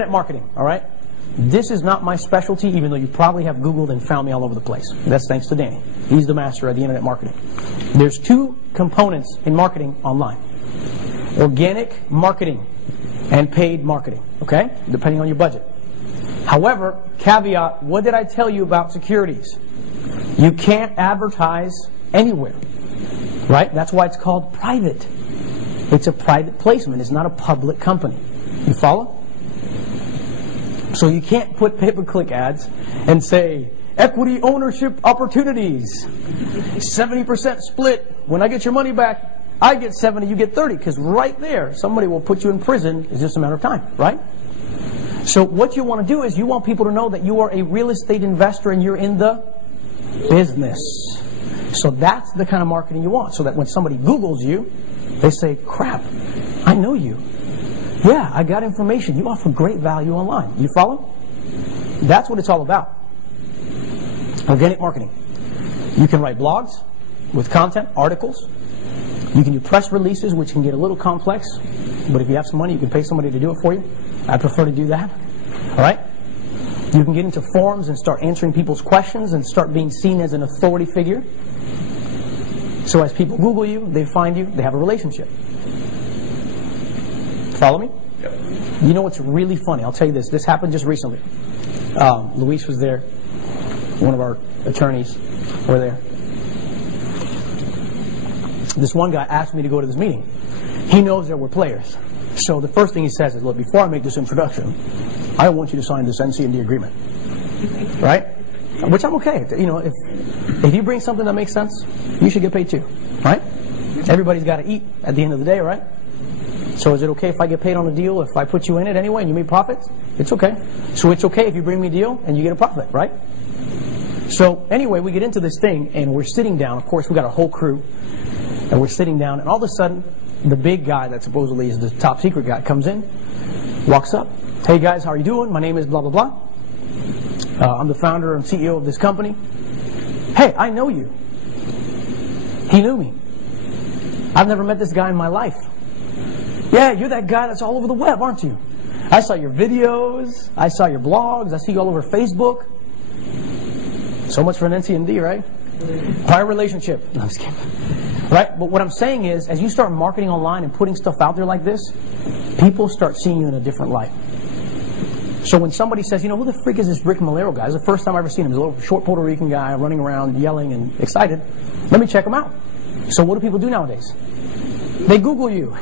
Internet marketing, all right? This is not my specialty, even though you probably have Googled and found me all over the place. That's thanks to Danny. He's the master of the internet marketing. There's two components in marketing online. Organic marketing and paid marketing, okay? Depending on your budget. However, caveat, what did I tell you about securities? You can't advertise anywhere, right? That's why it's called private. It's a private placement. It's not a public company. You follow? So you can't put pay-per-click ads and say, equity ownership opportunities, 70% split. When I get your money back, I get 70, you get 30. Because right there, somebody will put you in prison. It's just a matter of time, right? So what you want to do is you want people to know that you are a real estate investor and you're in the business. So that's the kind of marketing you want. So that when somebody Googles you, they say, crap, I know you. Yeah, I got information. You offer great value online. You follow? That's what it's all about. Organic marketing. You can write blogs with content, articles. You can do press releases, which can get a little complex. But if you have some money, you can pay somebody to do it for you. I prefer to do that. All right? You can get into forums and start answering people's questions and start being seen as an authority figure. So as people Google you, they find you, they have a relationship. Follow me? Yep. You know what's really funny? I'll tell you this. This happened just recently. Luis was there. One of our attorneys were there. This one guy asked me to go to this meeting. He knows that we're players. So the first thing he says is, look, before I make this introduction, I want you to sign this NC&D agreement. Right? Which I'm okay. You know, if you bring something that makes sense, you should get paid too. Right? Everybody's got to eat at the end of the day, right? So is it okay if I get paid on a deal if I put you in it anyway and you make profits? It's okay. So it's okay if you bring me a deal and you get a profit, right? So anyway, we get into this thing and we're sitting down. Of course, we got a whole crew. And we're sitting down and all of a sudden, the big guy that supposedly is the top secret guy comes in, walks up. Hey guys, how are you doing? My name is blah, blah, blah. I'm the founder and CEO of this company. Hey, I know you. He knew me. I've never met this guy in my life. Yeah, you're that guy that's all over the web, aren't you? I saw your videos. I saw your blogs. I see you all over Facebook. So much for an NC&D, right? Prior relationship. No, I'm just kidding. Right? But what I'm saying is, as you start marketing online and putting stuff out there like this, people start seeing you in a different light. So when somebody says, you know, who the freak is this Rick Malero guy? It's the first time I've ever seen him. He's a little short Puerto Rican guy running around yelling and excited. Let me check him out. So what do people do nowadays? They Google you.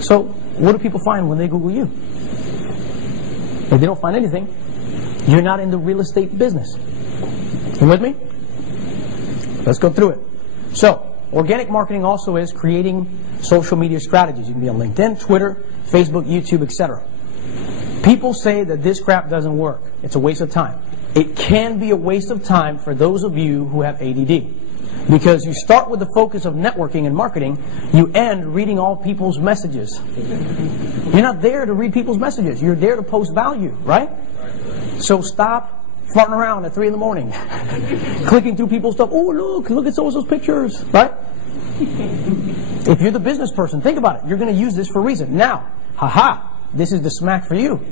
So what do people find when they Google you? If they don't find anything, you're not in the real estate business. You with me? Let's go through it. So, organic marketing also is creating social media strategies. You can be on LinkedIn, Twitter, Facebook, YouTube, etc. People say that this crap doesn't work. It's a waste of time. It can be a waste of time for those of you who have ADD. Because you start with the focus of networking and marketing, you end reading all people's messages. You're not there to read people's messages. You're there to post value, right? So stop farting around at 3 in the morning, clicking through people's stuff. Oh, look at so-and-so's pictures, right? If you're the business person, think about it. You're going to use this for a reason. Now, this is the smack for you.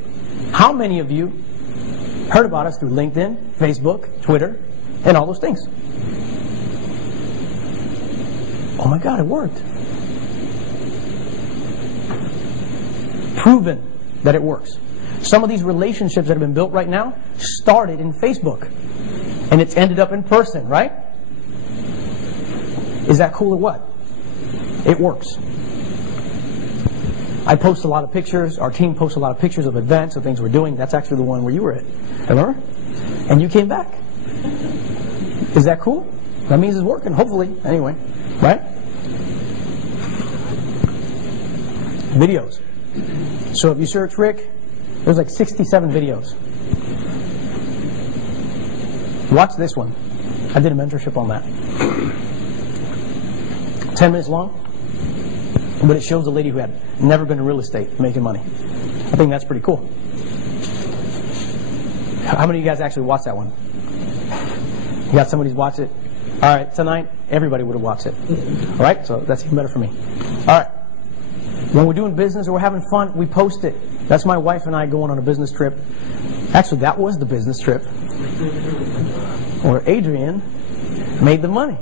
How many of you heard about us through LinkedIn, Facebook, Twitter, and all those things? Oh my God, it worked. Proven that it works. Some of these relationships that have been built right now started in Facebook. And it's ended up in person, right? Is that cool or what? It works. I post a lot of pictures. Our team posts a lot of pictures of events and things we're doing. That's actually the one where you were at. Remember? And you came back. Is that cool? That means it's working, hopefully. Anyway, right? Videos. So if you search Rick, there's like 67 videos. Watch this one. I did a mentorship on that. 10 minutes long, but it shows a lady who had never been in real estate making money. I think that's pretty cool. How many of you guys actually watched that one? You got somebody's watched it? All right, tonight, everybody would have watched it. All right, so that's even better for me. All right. When we're doing business or we're having fun, we post it. That's my wife and I going on a business trip. Actually, that was the business trip where Adrian made the money.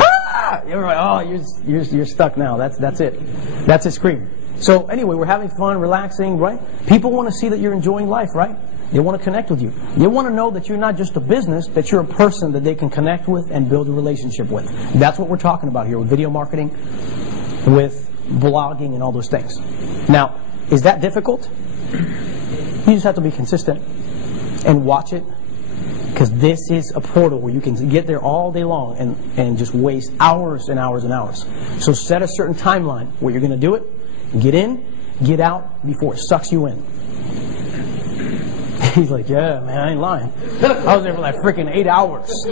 Ah! You're like, oh, you're stuck now. That's it. That's his scream. So anyway, we're having fun, relaxing, right? People want to see that you're enjoying life, right? They want to connect with you. They want to know that you're not just a business, that you're a person that they can connect with and build a relationship with. That's what we're talking about here with video marketing, with blogging and all those things. Now, is that difficult? You just have to be consistent and watch it, because this is a portal where you can get there all day long and just waste hours and hours and hours. So set a certain timeline where you're going to do it. Get in, get out before it sucks you in. He's like, yeah, man, I ain't lying. I was there for like freaking 8 hours.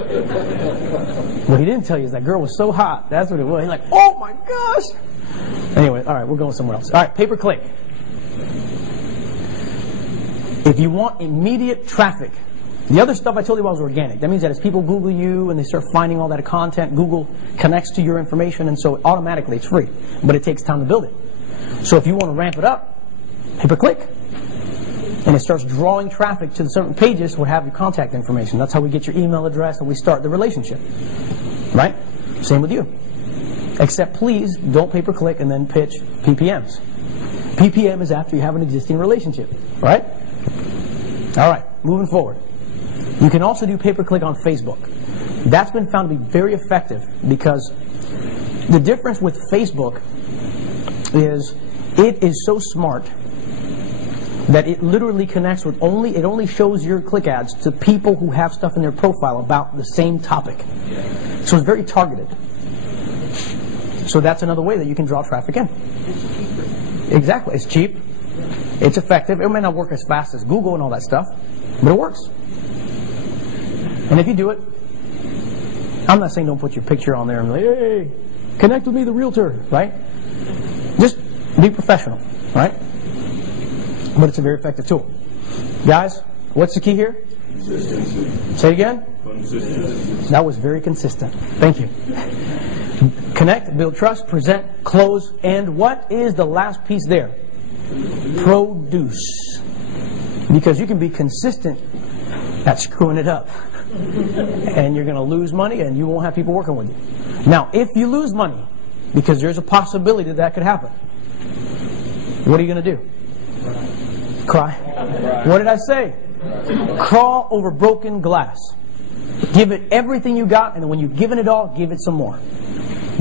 What he didn't tell you is that girl was so hot. That's what it was. He's like, oh my gosh. Anyway, all right, we're going somewhere else. All right, pay-per-click. If you want immediate traffic, the other stuff I told you about was organic. That means that as people Google you and they start finding all that content, Google connects to your information, and so automatically it's free. But it takes time to build it. So if you want to ramp it up, pay-per-click. And it starts drawing traffic to the certain pages will have your contact information. That's how we get your email address and we start the relationship. Right? Same with you. Except please don't pay-per-click and then pitch PPMs. PPM is after you have an existing relationship. Right? All right, moving forward. You can also do pay-per-click on Facebook. That's been found to be very effective because the difference with Facebook is it is so smart that it literally connects with it only shows your click ads to people who have stuff in their profile about the same topic. So it's very targeted. So that's another way that you can draw traffic in. Exactly. It's cheap. It's effective. It may not work as fast as Google and all that stuff, but it works. And if you do it, I'm not saying don't put your picture on there and be like, hey, connect with me, the realtor, right? Just be professional, right? But it's a very effective tool. Guys, what's the key here? Consistency. Say it again? Consistency. That was very consistent. Thank you. Connect, build trust, present, close, and what is the last piece there? Produce. Because you can be consistent at screwing it up. And you're going to lose money and you won't have people working with you. Now, if you lose money, because there's a possibility that that could happen, what are you going to do? Cry. What did I say? Crawl over broken glass. Give it everything you got, and then when you've given it all, give it some more.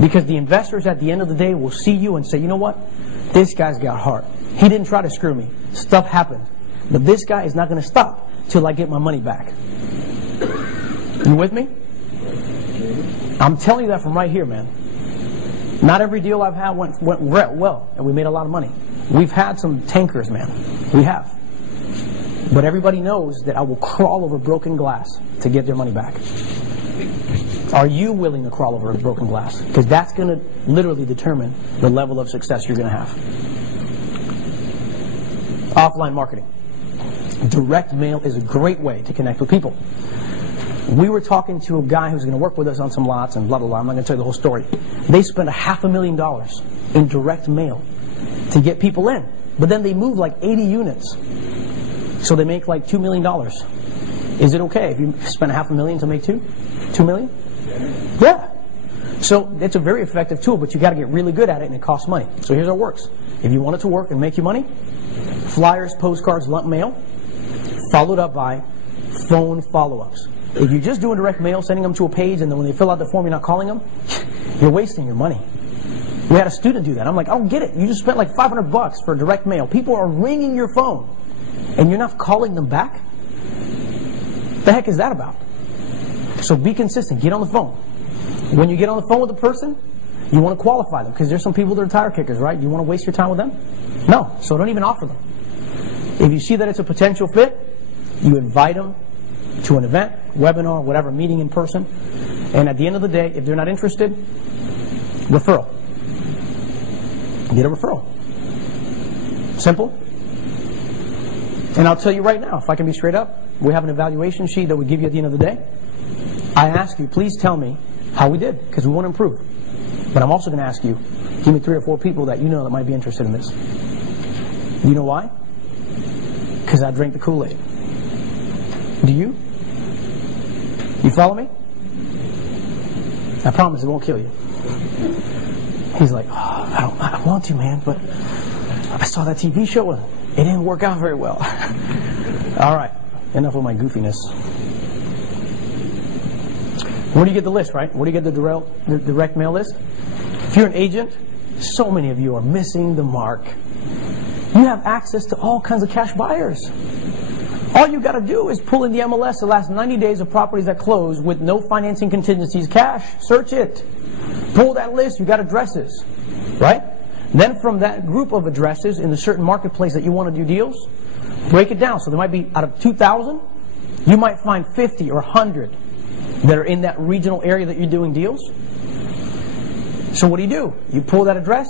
Because the investors at the end of the day will see you and say, you know what? This guy's got heart. He didn't try to screw me. Stuff happened. But this guy is not going to stop till I get my money back. You with me? I'm telling you that from right here, man. Not every deal I've had went well, and we made a lot of money. We've had some tankers, man. We have. But everybody knows that I will crawl over broken glass to get their money back. Are you willing to crawl over broken glass? Because that's going to literally determine the level of success you're going to have. Offline marketing. Direct mail is a great way to connect with people. We were talking to a guy who's going to work with us on some lots and blah, blah, blah. I'm not going to tell you the whole story. They spent $500,000 in direct mail to get people in. But then they moved like 80 units. So they make like $2 million. Is it okay if you spend $500,000 to make $2 million? Yeah. So it's a very effective tool, but you got to get really good at it and it costs money. So here's how it works. If you want it to work and make you money, flyers, postcards, lump mail, followed up by phone follow-ups. If you're just doing direct mail, sending them to a page, and then when they fill out the form, you're not calling them, you're wasting your money. We had a student do that. I'm like, I don't get it. You just spent like $500 for direct mail. People are ringing your phone, and you're not calling them back? The heck is that about? So be consistent. Get on the phone. When you get on the phone with a person, you want to qualify them, because there's some people that are tire kickers, right? You want to waste your time with them? No. So don't even offer them. If you see that it's a potential fit, you invite them to an event, webinar, whatever, meeting in person. And at the end of the day, if they're not interested, referral. Get a referral. Simple. And I'll tell you right now, if I can be straight up, we have an evaluation sheet that we give you at the end of the day. I ask you, please tell me how we did, because we want to improve. But I'm also going to ask you, give me 3 or 4 people that you know that might be interested in this. You know why? Because I drank the Kool-Aid. Do you? You follow me? I promise it won't kill you. He's like, oh, I want to, man, but I saw that TV show and it didn't work out very well. All right, enough of my goofiness. Where do you get the list, right? Where do you get the direct mail list? If you're an agent, so many of you are missing the mark. You have access to all kinds of cash buyers. All you got to do is pull in the MLS the last 90 days of properties that close with no financing contingencies cash. Search it. Pull that list. You got addresses, right? Then from that group of addresses in a certain marketplace that you want to do deals, break it down. So there might be, out of 2,000, you might find 50 or 100 that are in that regional area that you're doing deals. So what do? You pull that address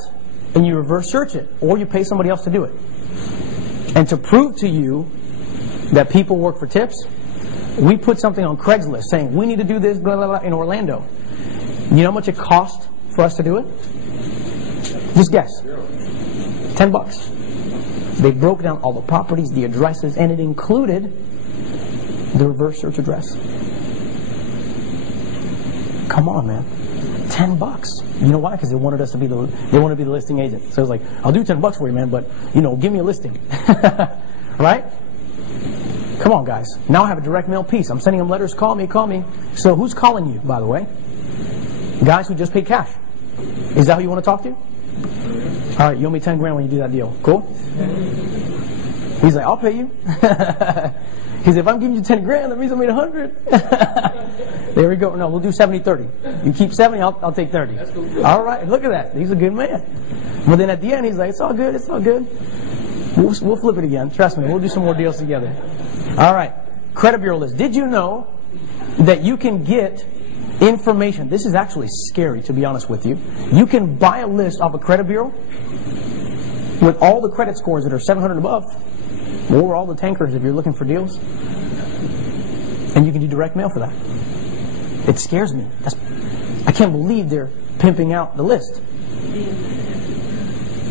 and you reverse search it, or you pay somebody else to do it. And to prove to you that people work for tips, we put something on Craigslist saying we need to do this, blah, blah, blah, in Orlando. You know how much it cost for us to do it? Just guess. $10. They broke down all the properties, the addresses, and it included the reverse search address. Come on, man. $10. You know why? Because they wanted us to be the listing agent. So it was like, I'll do $10 for you, man, but give me a listing. Right? Come on, guys. Now I have a direct mail piece. I'm sending them letters. Call me, call me. So who's calling you, by the way? Guys who just paid cash. Is that who you want to talk to? All right, you owe me 10 grand when you do that deal. Cool? He's like, I'll pay you. He said, if I'm giving you 10 grand, that means I made 100. There we go. No, we'll do 70-30. You keep 70, I'll take 30. That's cool. All right, look at that. He's a good man. But then at the end, he's like, it's all good, it's all good. We'll flip it again. Trust me, we'll do some more deals together. All right, credit bureau list. Did you know that you can get information? This is actually scary, to be honest with you. You can buy a list off a credit bureau with all the credit scores that are 700 above, or all the tankers if you're looking for deals, and you can do direct mail for that. It scares me. I can't believe they're pimping out the list.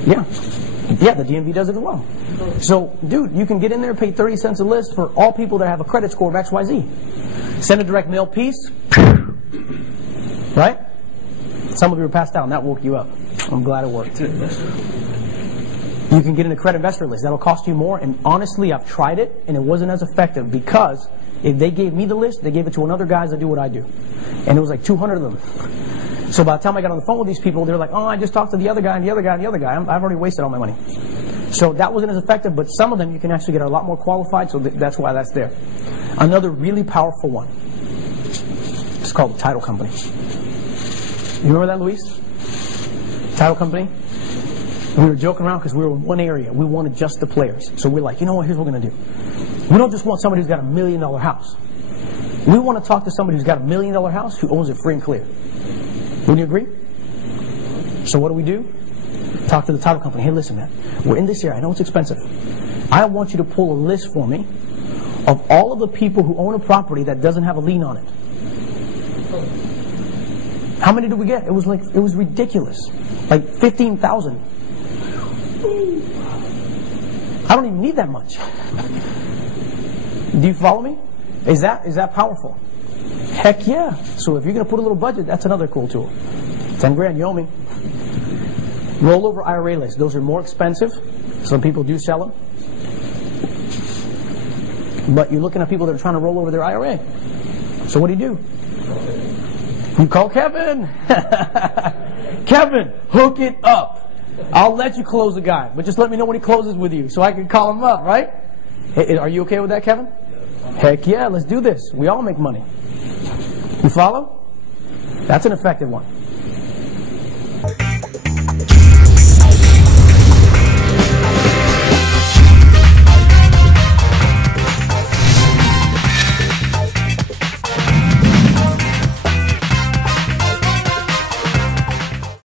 Yeah, the DMV does it as well. So, dude, you can get in there and pay 30 cents a list for all people that have a credit score of XYZ. Send a direct mail piece. Right? Some of you were passed out and that woke you up. I'm glad it worked. You can get in a credit investor list. That'll cost you more. And honestly, I've tried it and it wasn't as effective, because if they gave me the list, they gave it to another guys that do what I do. And it was like 200 of them. So by the time I got on the phone with these people, they're like, oh, I just talked to the other guy and the other guy and the other guy. I've already wasted all my money. So that wasn't as effective, but some of them you can actually get a lot more qualified, so that's why that's there. Another really powerful one. It's called the title company. You remember that, Luis? Title company? We were joking around because we were in one area. We wanted just the players. So we're like, you know what, here's what we're going to do. We don't just want somebody who's got $1 million house. We want to talk to somebody who's got $1 million house who owns it free and clear. Would you agree? So what do? Talk to the title company. Hey, listen, man, we're in this area. I know it's expensive. I want you to pull a list for me of all of the people who own a property that doesn't have a lien on it. How many did we get? It was ridiculous. Like 15,000. I don't even need that much. Do you follow me? Is that powerful? Heck yeah. So if you're going to put a little budget, that's another cool tool. 10 grand, you owe me. Rollover IRA lists. Those are more expensive. Some people do sell them. But you're looking at people that are trying to roll over their IRA. So what do? You call Kevin. Kevin, hook it up. I'll let you close the guy, but just let me know when he closes with you so I can call him up, right? Hey, are you okay with that, Kevin? Heck yeah, let's do this. We all make money. You follow? That's an effective one.